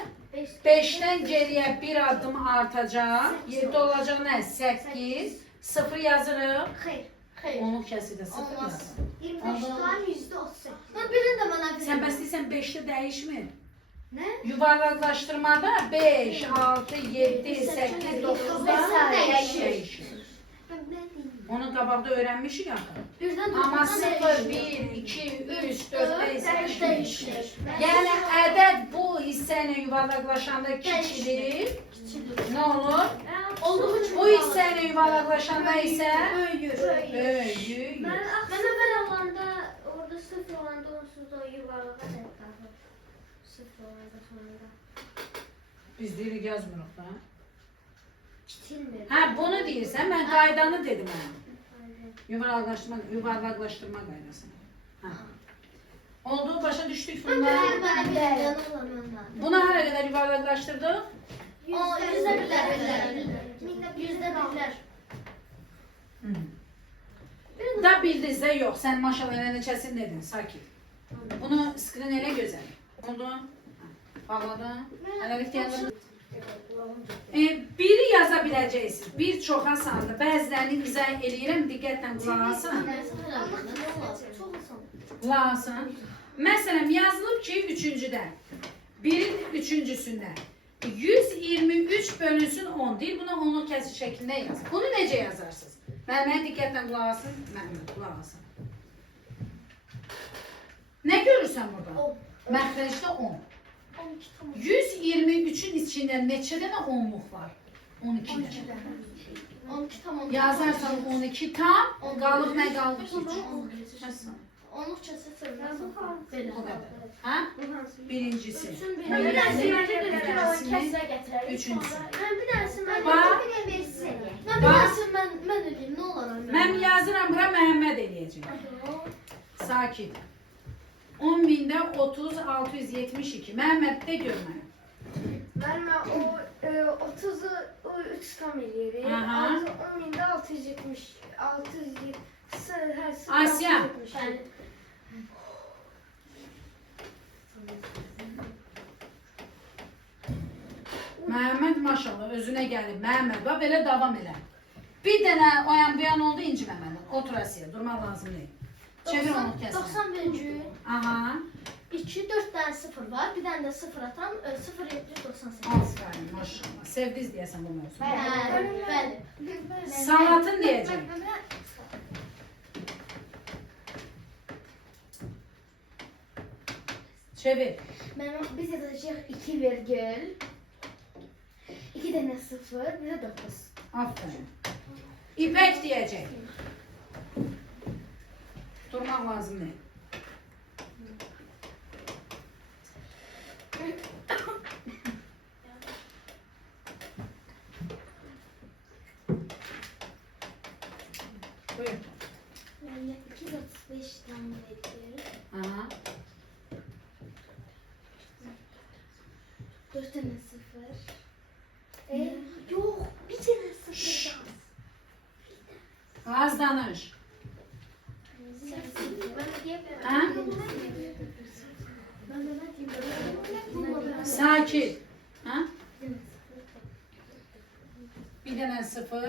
5'ten geriye bir adım artacak. 7 olacak ne? 8. 0 yazırıq. Xeyr. Xeyr. Onu kəsir də 0 Olmaz. yazın. 25 tam %38. Mən birini də mənə Sən bəs deyirsən 5'te değişmir. Nə? Yuvarlaqlaşdırmada 5, 6, 7, 8, 9 değişir. Onu qabaqda öyrənmişik axı. Birdən Amma 0, 1, 2, 3, 4, 5 değişir. Yəni ədəd bu hissə ilə yuvarlaqlaşanda kiçilir. Nə olur? Olduğu üçün Bu hissə ilə yuvarlaqlaşanda isə böyüyür. böyüyür. Mən əvvəl alanda orada 0 olanda onsuz da yuvarlağa tərəfə. 0 olanda sonunda. Biz deyirik yazmırıq da. Kiçilmir. Hə, bunu deyirsən, mən qaydanı dedim mən. Yuvarlaqlaşdırma qaydasını. Hə. Oldu, başa düşdük bunlar. Bunu hara qədər yuvarlaqlaşdırdıq? Yüzdə birlər. Yüzdə birlər. Da bildinizdə yox, sən maşallah elə neçəsin dedin, sakit. Bunu skrin elə gözəl. Oldu. Bağladın. Hələlik deyəndə. Biri yaza biləcəksiniz. Bir çox asandır. Bəzilərini izah eləyirəm, diqqətlə qulaq asın. Qulaq asın. Məsələn, yazılıb ki, üçüncüdə. Birin üçüncüsündə. 123 bölünsün 10 deyil. Buna onluq kəsir şəklində yaz. Bunu necə yazarsınız? Mənə diqqətlə qulaq asın. Mənə qulaq asın. Nə görürsən burada? Məxrəcdə 10. 123'ün içində neçə dənə onluq var? 12 dənə. 12 tam. Yazarsan 12 tam, qalıb nə qalıb ki? 10'luk kəsir O qədər. Hə? Birincisi. Mən bir Üçüncüsü. dənəsini Bax. mən ödəyim, nə olar? Mən yazıram bura Məhəmməd eləyəcək. Sakit. 10.000'də 30, 672. Məhəmməd də görməyəm. Vermə o 30'u 3 tam eləyirik. Aha. 10.000'də 670. 670. Asya. Məhəmməd maşallah özünə gəlib. Məhəmməd bax belə davam elə. Bir dənə o yan bu yan oldu inciməməli. Otur Asiyə, durmaq lazım deyil. Çevir onu kəsin. 90 bölgü. Aha. 2, 4 tane 0 var. Bir tane de 0 atan 0 798. Aferin maşallah. Sevdiniz deyəsən bu mövzu. Bəli. Salatın deyəcək. Çevir. Biz yazacağıq 2 virgül. 2 tane 0, bir de 9. Aferin. İpek deyəcək. Durmaq lazım deyil. Buyur. Yani 235 tane virgül. Aha. 4 tane 0. Yok, bir tane 0 daha. Az danış. Ha? Sakin. Ha? Bir dənə sıfır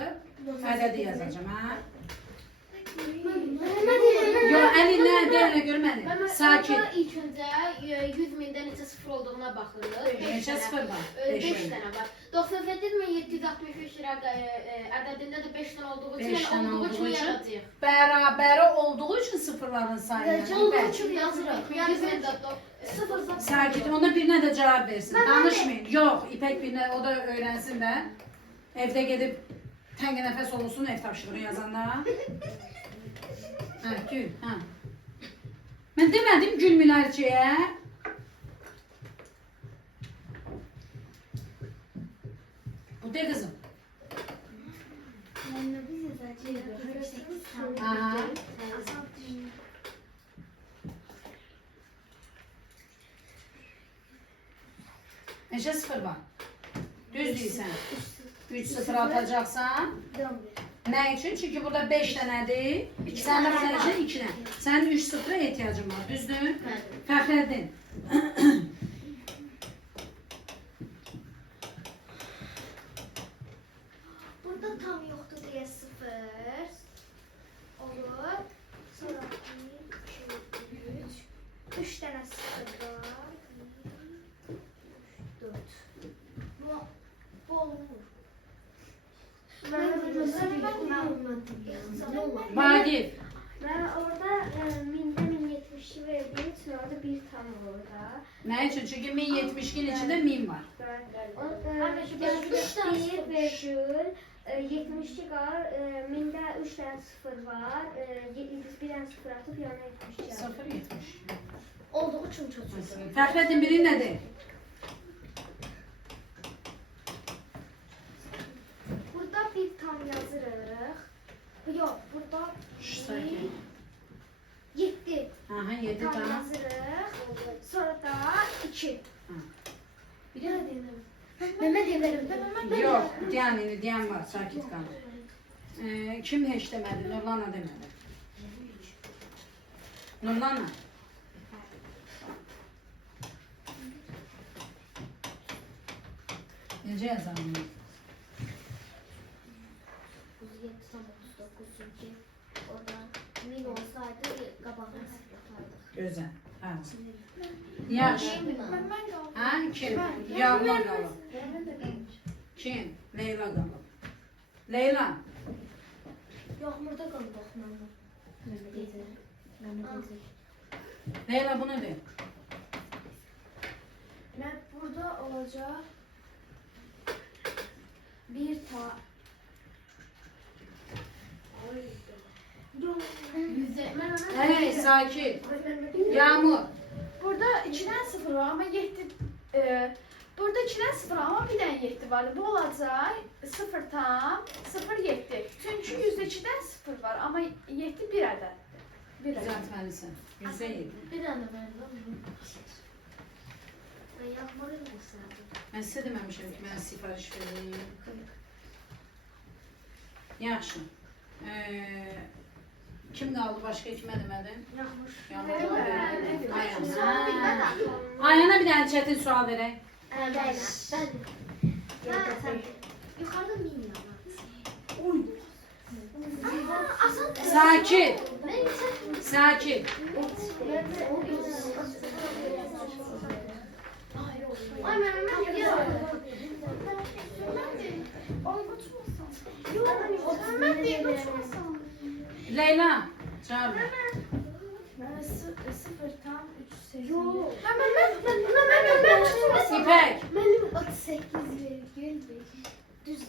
ədədi yazacağım. Ha? Yo, əlinlə deyənə görməni. Sakin. İlk önce 100 binde neçə 0 olduğuna baxırıq. Neçə sıfır var? 5 Beş dənə. tane var. 98.765 ədədində də 5 tane olduğu için, Beş dənə yani olduğu olduğu için üçün yazacağıq. bərabəri olduğu üçün sıfırların sayını. Olduğu için yazırıq. Yəni 100 bində 0 Sakit. Ona birinə də cavab versin. Danışmayın. Yox, İpək birinə o da öyrənsin də. Evdə gedib təngə nəfəs olsun ev tapşırığı yazanda. Hə, gül. Hə. Mən demədim gülmülərciyə. Bu de kızım. Yəni biz yazacağıq. Aha. Neçə sıfır var? Düz deyirsən. 3 sıfır atacaqsan. Nə üçün? Çünki burada 5 dənədir. Sən də bunun üçün 2 dənə. Sənin 3 sıfıra ehtiyacın var. Düzdür? Fəxrəddin. Burada tam yoxdur deyə 0 olur. Sonra 1, 2, 3. 3 dənə 0 var. 4. Bu olmur. Vagif. Ben orada minde 1072 verdiğim için orada bir tam orada. Nə üçün? Çünki 1072'nin içində 1000 var. Bir virgül 72 var. Minde 3 tane sıfır var. Biz bir tane sıfır atıp yanına 72 aldık. 0,70. Olduğu üçün çox. Fəxrəddin biri nədir? Burada bir tam yazırıq. Yok, burada Sakin. 7 Aha, 7 tam tane. yazırıq. Sonra da 2. Bir dənə deyirəm. Mehmet deyirəm. Yox, deyən var, sakit qal. Kim heç demədi? Nurlanla demədi. Nurlanla. Necə yazalım? 37,39 çünki orada 1000 olsaydı qabağına sıfır atardık. Gözəl. Hə. Yaxşı. Ha, kim? Yağmur qalıb. Kim? Leyla qalıb. Leyla. Yağmurda qalıb baxmamda. Mehmet deyirəm. Leyla bunu de. Ben burada olacak bir ta. Hey, sakin. Yağmur. Burada içinden sıfır var ama 7 burada içinden sıfır var ama bir tane 7 var. Bu olacak 0 tam 0 7. Çünkü %2'den sıfır var ama 7 bir adet. Bir adet. Düzəltməlisən. %7. Bir dənə verirəm. Yağmur olsaydı. Mən sizə deməmişəm ki, mən sifariş vereyim. Yaxşı. Kim qaldı? Başqa kimə demədin? Yağmur. Yağmur. Evet. Ayana. Ayana bir dənə çətin sual verək. Ben. Yukarıda 1000 var. Sakin. Sakin. Ay Mehmet ya. Ben de unutmasam. Leyla. Çağır. Ben 0 tam 3 8. Yok. Ben tutmasam. İpek. Benim 38,5. Düz.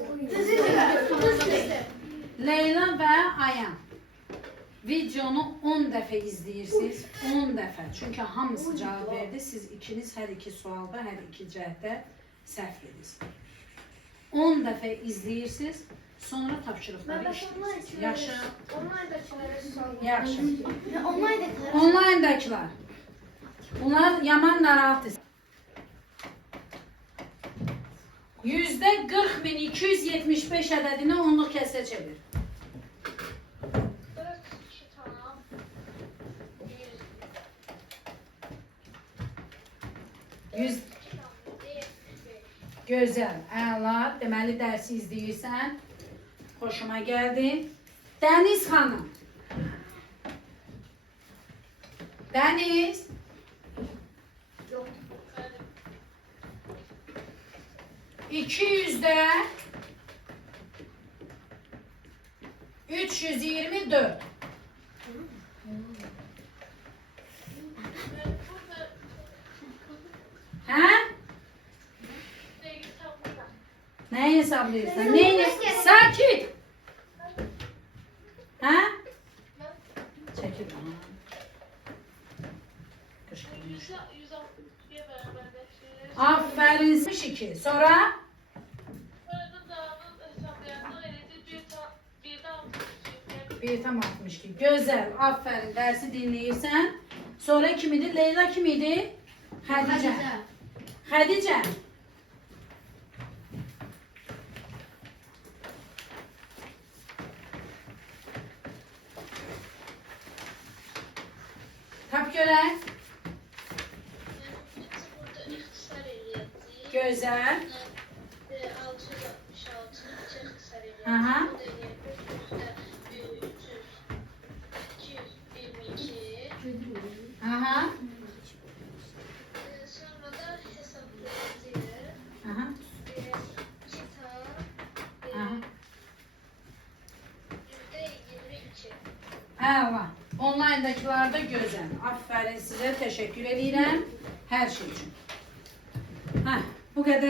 Leyla ve Ayan. Videonu 10 dəfə izləyirsiniz. 10 dəfə. Çünki hamısı cavab verdi. Siz ikiniz hər iki sualda, hər iki cəhətdə səhv edirsiniz. 10 dəfə izləyirsiniz. Sonra tapşırıqları işləyirsiniz. Yaxşı. Yaxşı. Online'dakılar. Bunlar yaman narahatdır. %40.275 ədədini onluq kəsrə çevir. Yüz... Gözəl, əla. Deməli, dərsi izləyirsən. Xoşuma gəldi. Dəniz xanım. Dəniz. Yok. 200'də 324. Hə? Nəyi hesablayırsan? Neyini? Sakit. Hə? Çəkil. Aferin 2. Sonra? Bir tam 62. Güzel. Aferin. Dersi dinleyirsen. Sonra kimidi? Leyla kimidi? Hadice. Hadice. Tap görək. Güzel. Aha. Aha. Sonra da hesaplayıcı. Aha. Kitap. Aha. %22. Əla. Online'dakılar da gözəl. Aferin sizə. Təşəkkür edirəm hər şey üçün.